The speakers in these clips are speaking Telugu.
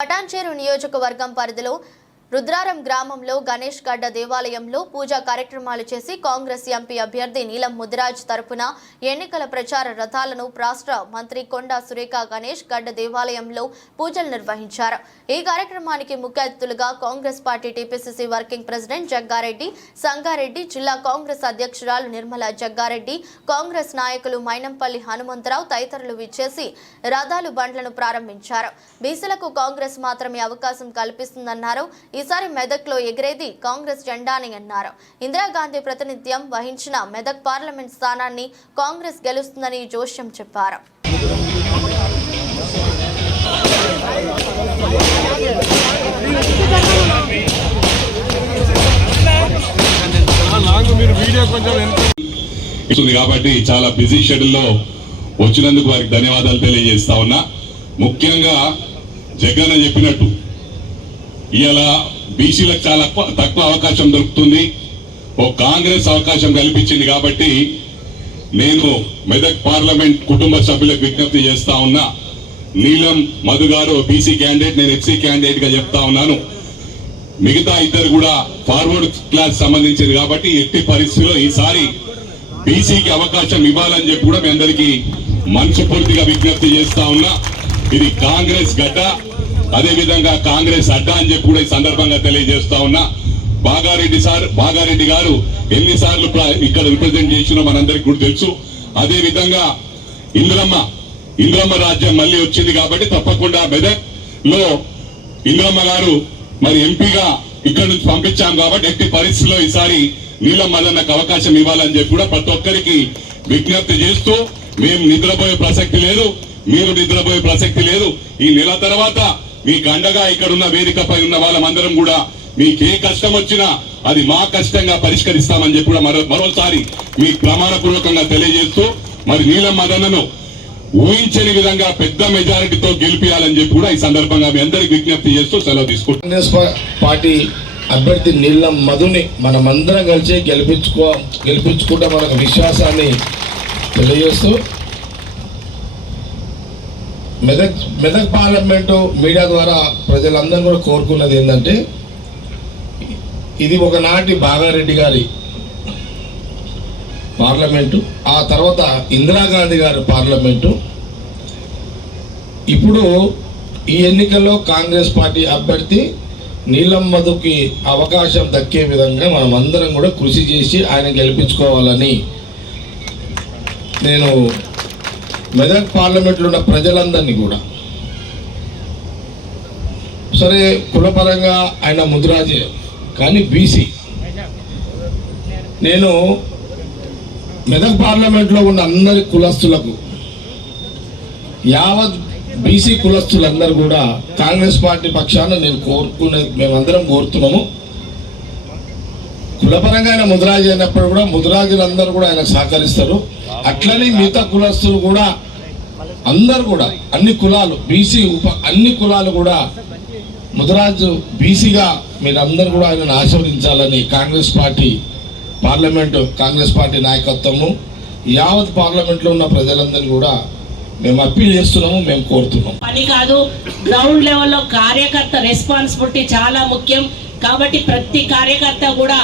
పటాన్చేరు నియోజకవర్గం పరిధిలో రుద్రారం గ్రామంలో గణేష్ గడ్డ దేవాలయంలో పూజా కార్యక్రమాలు చేసి కాంగ్రెస్ ఎంపీ అభ్యర్థి నీలం ముదిరాజ్ తరపున ఎన్నికల ప్రచార రథాలను రాష్ట్ర మంత్రి కొండా సురేఖ గణేష్ గడ్డ దేవాలయంలో పూజలు నిర్వహించారు. ఈ కార్యక్రమానికి ముఖ్య అతిథులుగా Congress party TPCC working president Jaggareddy Sangareddy జిల్లా కాంగ్రెస్ అధ్యక్షురాలు నిర్మల జగ్గారెడ్డి కాంగ్రెస్ నాయకులు మైనంపల్లి హనుమంతరావు తదితరులు విచ్చేసి రథాలు బండ్లను ప్రారంభించారు. బీసీలకు కాంగ్రెస్ మాత్రమే అవకాశం కల్పిస్తుందన్నారు. ఈసారి మెదక్లో ఎగిరేది కాంగ్రెస్ జెండాని అన్నారు. ఇందిరాగాంధీ ప్రాతినిధ్యం వహించిన మెదక్ పార్లమెంట్ స్థానాన్ని కాంగ్రెస్ గెలుస్తుందని జోష్యం చెప్పారు. ఇస్తుంది కాబట్టి చాలా బిజీ షెడ్యూల్లో వచ్చినందుకు వారికి ధన్యవాదాలు తెలియజేస్తా ఉన్నా. ముఖ్యంగా జగన్ చెప్పినట్టు ఇలా బీసీలకు చాలా తక్కువ- అవకాశం దొరుకుతుంది. ఓ కాంగ్రెస్ అవకాశం కల్పించింది కాబట్టి నేను మెదక్ పార్లమెంట్ కుటుంబ సభ్యులకు విజ్ఞప్తి చేస్తా ఉన్నా. నీలం మధు గారు బీసీ క్యాండిడేట్ నేను ఎఫ్సీ క్యాండిడేట్గా చెప్తా ఉన్నాను. మిగతా ఇద్దరు కూడా ఫార్వర్డ్ క్లాస్ సంబంధించింది కాబట్టి ఎట్టి పరిస్థితిలో ఈసారి బీసీకి అవకాశం ఇవ్వాలని చెప్పి కూడా మీ అందరికీ మనస్ఫూర్తిగా విజ్ఞప్తి చేస్తా ఉన్నా. ఇది కాంగ్రెస్ గడ్డ. అదే విధంగా కాంగ్రెస్ అడ్డా అని చెప్పి కూడా ఈ సందర్భంగా తెలియజేస్తా ఉన్నా. బాగారెడ్డి సార్ బాగారెడ్డి గారు ఎన్నిసార్లు ఇక్కడ రిప్రజెంట్ చేసినో మనందరికి కూడా తెలుసు. అదే విధంగా ఇంద్రమ్మ ఇంద్రమ్మ రాజ్యం మళ్ళీ వచ్చింది కాబట్టి తప్పకుండా మెదక్లో ఇంద్రమ్మ గారు మరి ఎంపీగా ఇక్కడ నుంచి పంపించాం కాబట్టి ఎట్టి పరిస్థితిలో ఈసారి నీలం మల్లన్నకు అవకాశం ఇవ్వాలని చెప్పి కూడా ప్రతి ఒక్కరికి విజ్ఞప్తి చేస్తూ మేము నిద్రపోయే ప్రసక్తి లేదు మీరు నిద్రపోయే ప్రసక్తి లేదు. ఈ నెల తర్వాత మీకు అండగా ఇక్కడ ఉన్న వేదికపై ఉన్న వాళ్ళమందరం కూడా మీకు ఏ కష్టం వచ్చినా అది మా కష్టంగా పరిష్కరిస్తామని చెప్పి కూడా మరో మరోసారి మీ ప్రమాణపూర్వకంగా తెలియజేస్తూ మరి నీలం మదనను ఊహించని విధంగా పెద్ద మెజారిటీతో గెలిపియాలని చెప్పి కూడా ఈ సందర్భంగా మీ అందరికి విజ్ఞప్తి చేస్తూ సెలవు తీసుకుంటున్నాను పార్టీ అభ్యర్థి నీలం మధుని మనమందరం కలిసి గెలిపించుకో గెలిపించుకుంటే మనకు విశ్వాసాన్ని తెలియజేస్తూ మెదక్ మెదక్ పార్లమెంటు మీడియా ద్వారా ప్రజలందరూ కూడా కోరుకున్నది ఏంటంటే ఇది ఒకనాటి బాగారెడ్డి గారి పార్లమెంటు ఆ తర్వాత ఇందిరాగాంధీ గారి పార్లమెంటు. ఇప్పుడు ఈ ఎన్నికల్లో కాంగ్రెస్ పార్టీ అభ్యర్థి నీలం మధుకి అవకాశం దక్కే విధంగా మనం అందరం కూడా కృషి చేసి ఆయన గెలిపించుకోవాలని నేను మెదక్ పార్లమెంట్లో ఉన్న ప్రజలందరినీ కూడా. సరే కులపరంగా ఆయన ముద్రాజే కానీ బీసీ నేను మెదక్ పార్లమెంట్లో ఉన్న అందరి కులస్తులకు యావత్ బీసీ కులస్తులందరూ కూడా కాంగ్రెస్ పార్టీ పక్షాన నేను కోరుకునే మేమందరం కోరుతున్నాము. కులపరంగా ఆయన ముద్రాజు అయినప్పుడు కూడా ముద్రాజులందరూ కూడా ఆయన సహకరిస్తారు. అట్లనే మిగతా కులస్తులు కూడా అందరు కూడా అన్ని కులాలు బీసీ ఉప అన్ని కులాలు కూడా ముద్రాజు బీసీగా మీరందరూ కూడా ఆయనను ఆశీర్వదించాలని Congress party parliament Congress party నాయకత్వము యావత్ పార్లమెంట్లో ఉన్న ప్రజలందరినీ కూడా మేము అప్పీల్ చేస్తున్నాము మేము కోరుతున్నాం పని కాదు గ్రౌండ్ లెవెల్లో కార్యకర్త రెస్పాన్సిబిలిటీ చాలా ముఖ్యం. కాబట్టి ప్రతి కార్యకర్త కూడా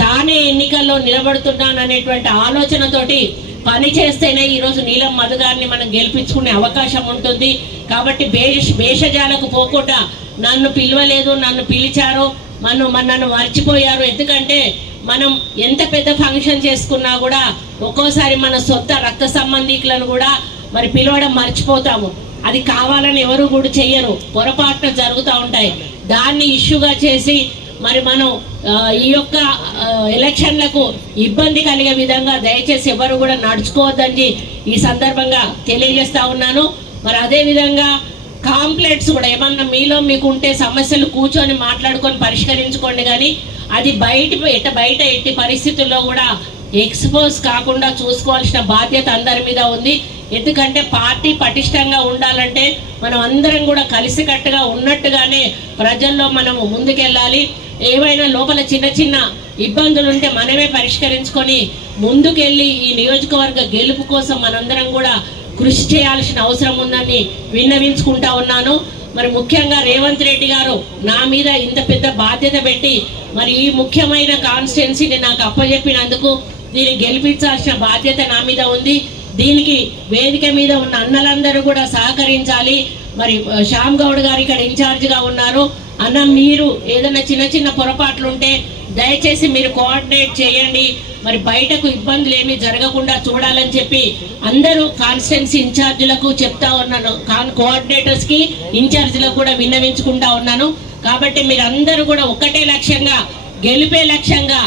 తానే ఎన్నికల్లో నిలబడుతున్నాననేటువంటి ఆలోచనతోటి పని చేస్తేనే ఈరోజు నీలం మధు గారిని మనం గెలిపించుకునే అవకాశం ఉంటుంది. కాబట్టి భేష భేషజాలకు పోకుండా నన్ను పిలవలేదు నన్ను పిలిచారు నన్ను నన్ను మర్చిపోయారు. ఎందుకంటే మనం ఎంత పెద్ద ఫంక్షన్ చేసుకున్నా కూడా ఒక్కోసారి మన సొంత రక్త సంబంధికులను కూడా మరి పిలవడం మర్చిపోతాము. అది కావాలని ఎవరు కూడా చెయ్యరు. పొరపాట్లు జరుగుతూ ఉంటాయి. దాన్ని ఇష్యూగా చేసి మరి మనం ఈ యొక్క ఎలక్షన్లకు ఇబ్బంది కలిగే విధంగా దయచేసి ఎవరు కూడా నడుచుకోవద్దని ఈ సందర్భంగా తెలియజేస్తా ఉన్నాను. మరి అదే విధంగా కూడా ఏమన్నా మీలో మీకు ఉంటే సమస్యలు కూర్చొని మాట్లాడుకొని పరిష్కరించుకోండి కానీ అది బయట ఎట బయట ఎట్టి పరిస్థితుల్లో కూడా ఎక్స్పోజ్ కాకుండా చూసుకోవాల్సిన బాధ్యత అందరి మీద ఉంది. ఎందుకంటే పార్టీ పటిష్టంగా ఉండాలంటే మనం అందరం కూడా కలిసికట్టుగా ఉన్నట్టుగానే ప్రజల్లో మనము ముందుకెళ్ళాలి. ఏవైనా లోపల చిన్న చిన్న ఇబ్బందులు ఉంటే మనమే పరిష్కరించుకొని ముందుకెళ్ళి ఈ నియోజకవర్గ గెలుపు కోసం మనందరం కూడా కృషి చేయాల్సిన అవసరం ఉందని విన్నవించుకుంటా ఉన్నాను. మరి ముఖ్యంగా రేవంత్ రెడ్డి గారు నా మీద ఇంత పెద్ద బాధ్యత పెట్టి మరి ఈ ముఖ్యమైన కాన్స్టిట్యున్సీని నాకు అప్పచెప్పినందుకు దీన్ని గెలిపించాల్సిన బాధ్యత నా మీద ఉంది. దీనికి వేదిక మీద ఉన్న అన్నలందరూ కూడా సహకరించాలి. మరి శ్యామ్ గౌడ్ గారు ఇక్కడ ఇన్ఛార్జ్గా ఉన్నారు. అన్న మీరు ఏదైనా చిన్న చిన్న పొరపాట్లు ఉంటే దయచేసి మీరు కోఆర్డినేట్ చేయండి. మరి బయటకు ఇబ్బందులు ఏమీ జరగకుండా చూడాలని చెప్పి అందరూ కాన్స్టెన్సీ ఇన్ఛార్జీలకు చెప్తా ఉన్నాను. కాన్ కోఆర్డినేటర్స్కి ఇన్ఛార్జీలకు కూడా విన్నవించుకుంటా ఉన్నాను. కాబట్టి మీరు అందరూ కూడా ఒకటే లక్ష్యంగా గెలిపే లక్ష్యంగా